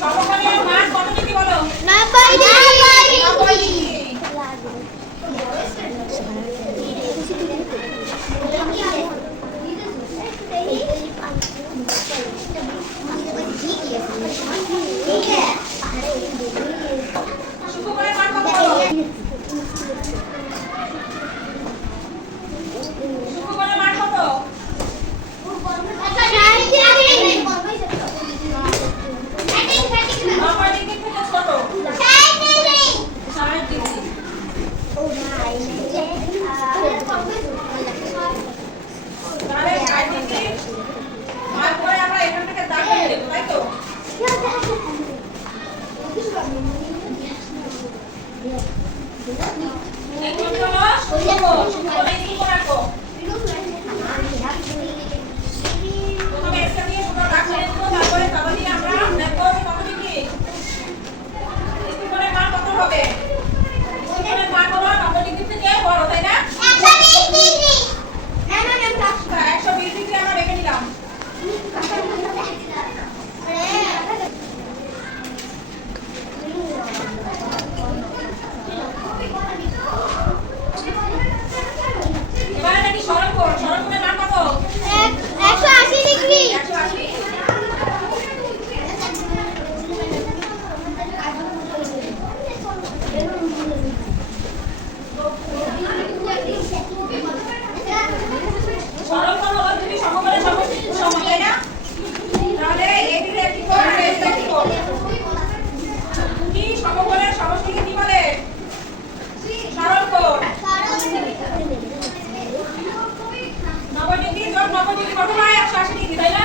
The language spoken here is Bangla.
সমকোণের মান কত ডিগ্রি বলো? 90 ডিগ্রি। 90 ডিগ্রি। সমকোণের মান কত বলো? সমকোণের মান কত? 90 ডিগ্রি থেকে ছোট। 60 ডিগ্রি। তাহলে 60 ডিগ্রি মান করে আমরা এখান থেকে দাগ দিয়ে দেব, তাই তো? এখন চলো সমকোণ। সমকোণে কি করে রাখো? প্রথমে একটা দিয়ে দুটো দাগ করে দেব, তারপরে তাবা দিয়ে আমরা দেখো যে কত ডিগ্রি। সমকোণের মান কত হবে? সমকোণের মান হলো 90 ডিগ্রি থেকে বড়, তাই না? 120 ডিগ্রি। 120 ডিগ্রি আমরা রেখে নিলাম। এবারে নাকি সরলকোণ। সরলকোণের মান কত? 180 ডিগ্রি। 180। সরলকোণ হলো দুটি সমকোণের সমষ্টির সমান, তাই না? তাহলে AB এর একটি কোণ আর AC এর একটি কোণ। দুটি সমকোণের সমষ্টিকে কি বলে? সরলকোণ। 90 ডিগ্রি যোগ 90 ডিগ্রি কত হয়? 180 ডিগ্রি, তাই না?